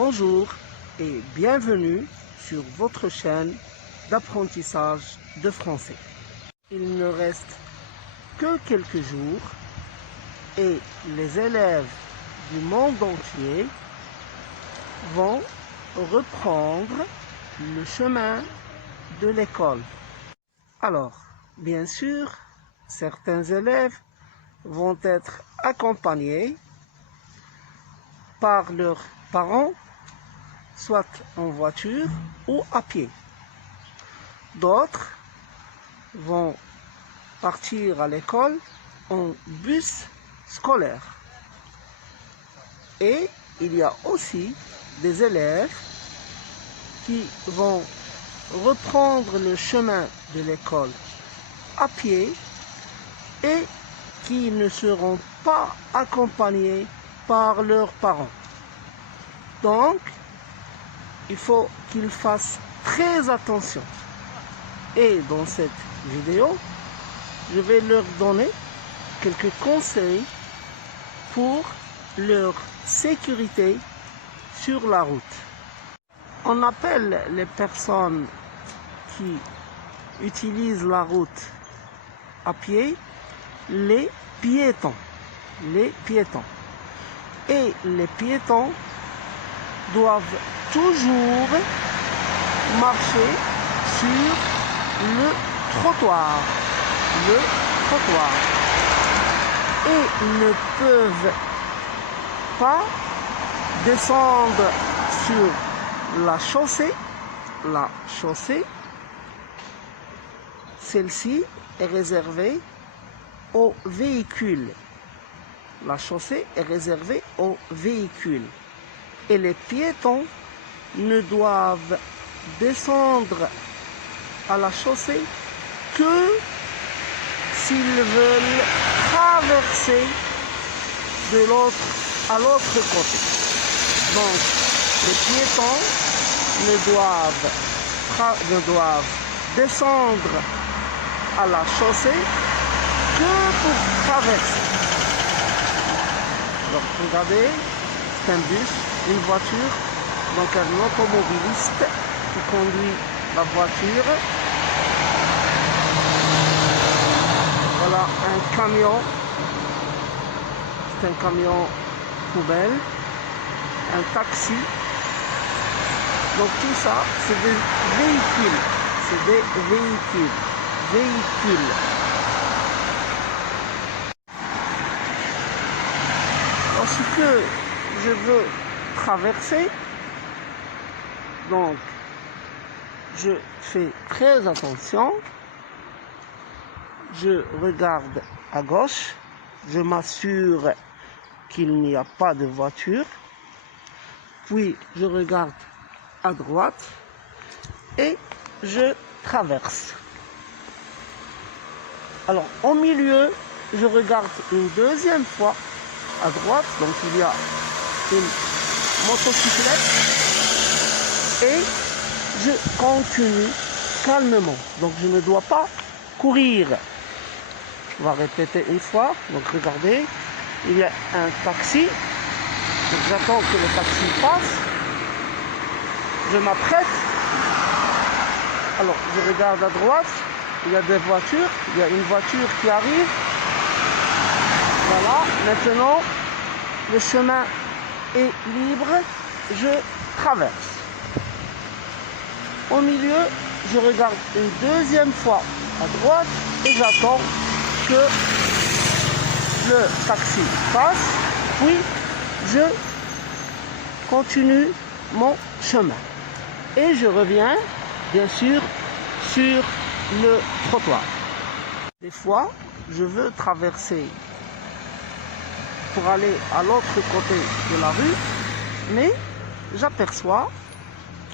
Bonjour et bienvenue sur votre chaîne d'apprentissage de français. Il ne reste que quelques jours et les élèves du monde entier vont reprendre le chemin de l'école. Alors, bien sûr, certains élèves vont être accompagnés par leurs parents, soit en voiture ou à pied. D'autres vont partir à l'école en bus scolaire. Et il y a aussi des élèves qui vont reprendre le chemin de l'école à pied et qui ne seront pas accompagnés par leurs parents. Donc, il faut qu'ils fassent très attention. Et dans cette vidéo, je vais leur donner quelques conseils pour leur sécurité sur la route. On appelle les personnes qui utilisent la route à pied les piétons. Les piétons. Et les piétons doivent toujours marcher sur le trottoir. Le trottoir. Et ne peuvent pas descendre sur la chaussée. La chaussée, celle-ci est réservée aux véhicules. La chaussée est réservée aux véhicules. Et les piétons ne doivent descendre à la chaussée que s'ils veulent traverser de l'autre à l'autre côté. Donc, les piétons ne doivent descendre à la chaussée que pour traverser. Alors, regardez, c'est un bus, une voiture, donc un automobiliste qui conduit la voiture. Voilà un camion, c'est un camion poubelle, un taxi. Donc tout ça, c'est des véhicules. C'est des véhicules. Véhicules. Lorsque je veux traverser, donc je fais très attention. Je regarde à gauche. Je m'assure qu'il n'y a pas de voiture. Puis je regarde à droite et je traverse. Alors au milieu, je regarde une deuxième fois à droite, donc il y a une motocyclette et je continue calmement. Donc je ne dois pas courir. On va répéter une fois. Donc regardez, il y a un taxi. Donc j'attends que le taxi passe. Je m'apprête. Alors je regarde à droite. Il y a des voitures. Il y a une voiture qui arrive. Voilà. Maintenant, le chemin est libre. Je traverse. Au milieu, je regarde une deuxième fois à droite et j'attends que le taxi passe, puis je continue mon chemin. Et je reviens, bien sûr, sur le trottoir. Des fois, je veux traverser pour aller à l'autre côté de la rue, mais j'aperçois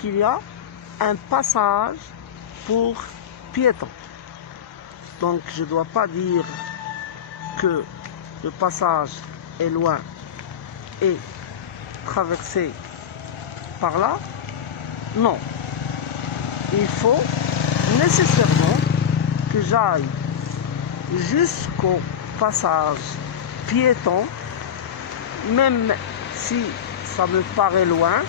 qu'il y a un passage pour piétons. Donc je ne dois pas dire que le passage est loin et traverser par là. Non. Il faut nécessairement que j'aille jusqu'au passage piéton, même si ça me paraît loin,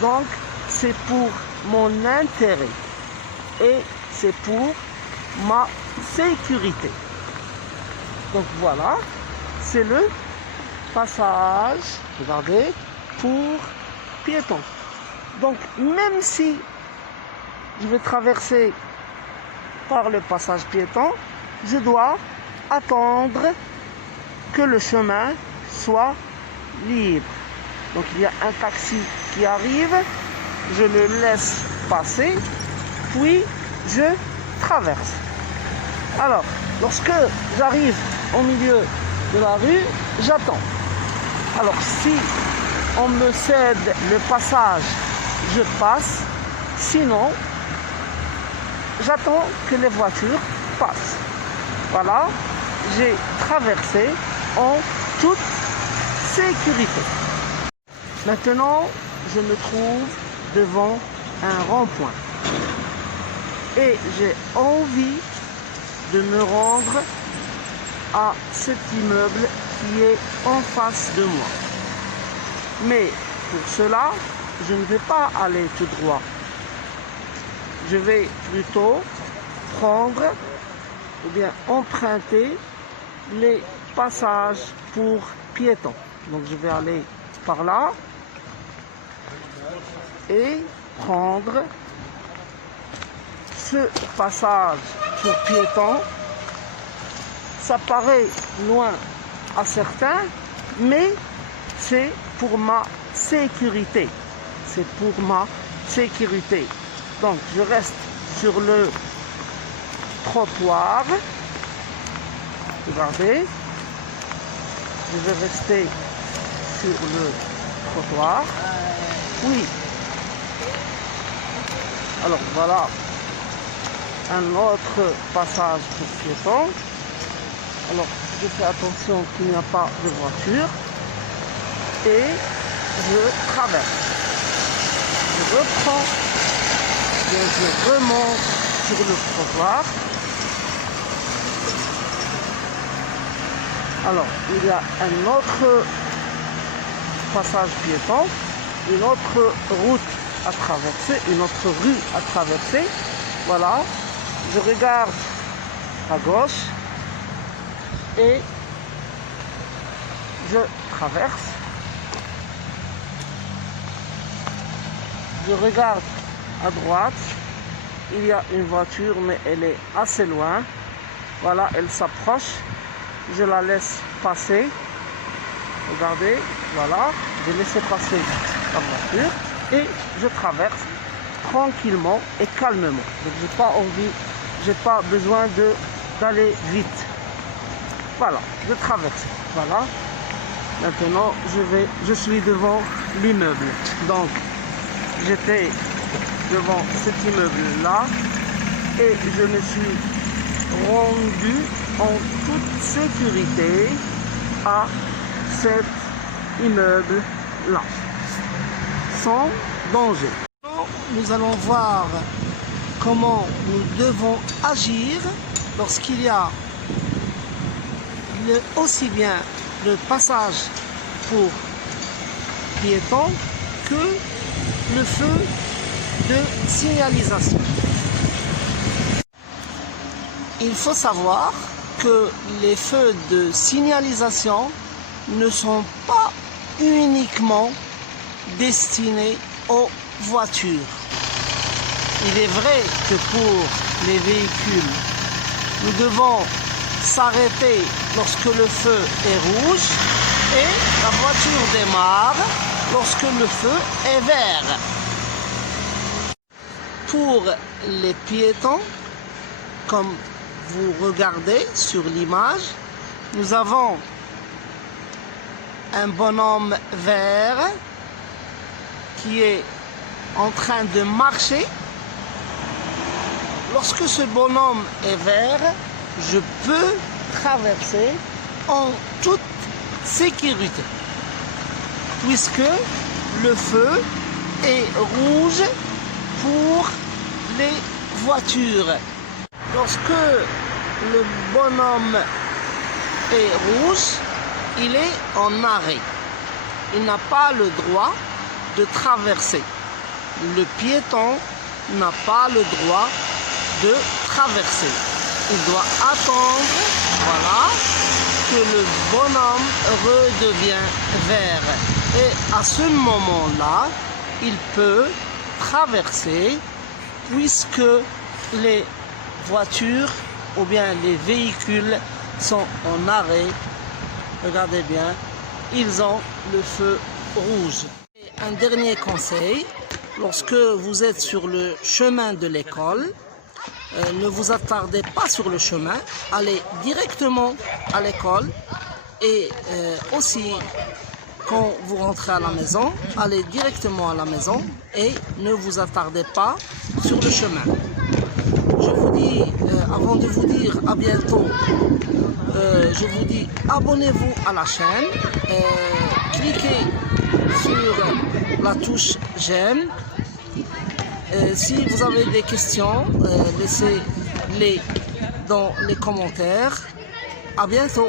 Donc, c'est pour mon intérêt et c'est pour ma sécurité. Donc voilà, c'est le passage, regardez, pour piétons. Donc même si je vais traverser par le passage piéton, je dois attendre que le chemin soit libre. Donc il y a un taxi qui arrive, je le laisse passer, puis je traverse. Alors, lorsque j'arrive au milieu de la rue, j'attends. Alors si on me cède le passage, je passe, sinon j'attends que les voitures passent. Voilà, j'ai traversé en toute sécurité. Maintenant, je me trouve devant un rond-point et j'ai envie de me rendre à cet immeuble qui est en face de moi. Mais pour cela, je ne vais pas aller tout droit. Je vais plutôt prendre ou bien emprunter les passages pour piétons. Donc je vais aller par là et prendre ce passage pour piétons. Ça paraît loin à certains, mais c'est pour ma sécurité. C'est pour ma sécurité. Donc je reste sur le trottoir. Regardez. Je vais rester sur le trottoir. Oui. Alors voilà un autre passage pour piétons. Alors je fais attention qu'il n'y a pas de voiture et je traverse. Je reprends, je remonte sur le trottoir. Alors il y a un autre passage piéton, une autre route à traverser, une autre rue à traverser. Voilà, je regarde à gauche et je traverse. Je regarde à droite, il y a une voiture mais elle est assez loin. Voilà, elle s'approche, je la laisse passer. Regardez, voilà, j'ai laissé passer la voiture et je traverse tranquillement et calmement. Donc j'ai pas besoin d'aller vite. Voilà, je traverse. Voilà. Maintenant, je suis devant l'immeuble. Donc, j'étais devant cet immeuble-là et je me suis rendu en toute sécurité à cet immeuble-là, sans danger. Nous allons voir comment nous devons agir lorsqu'il y a aussi bien le passage pour piétons que le feu de signalisation. Il faut savoir que les feux de signalisation ne sont pas uniquement destinés aux voitures. Il est vrai que pour les véhicules, nous devons s'arrêter lorsque le feu est rouge et la voiture démarre lorsque le feu est vert. Pour les piétons, comme vous regardez sur l'image, nous avons un bonhomme vert qui est en train de marcher. Lorsque ce bonhomme est vert, je peux traverser en toute sécurité, puisque le feu est rouge pour les voitures. Lorsque le bonhomme est rouge, il est en arrêt. Il n'a pas le droit de traverser. le piéton n'a pas le droit de traverser. Il doit attendre, voilà, que le bonhomme redevient vert. Et à ce moment-là, il peut traverser puisque les voitures ou bien les véhicules sont en arrêt. Regardez bien, ils ont le feu rouge. Et un dernier conseil, lorsque vous êtes sur le chemin de l'école, ne vous attardez pas sur le chemin, allez directement à l'école et aussi quand vous rentrez à la maison, allez directement à la maison et ne vous attardez pas sur le chemin. Je vous dis, avant de vous dire à bientôt, je vous dis abonnez-vous à la chaîne, cliquez sur la touche j'aime. Si vous avez des questions, laissez-les dans les commentaires. À bientôt.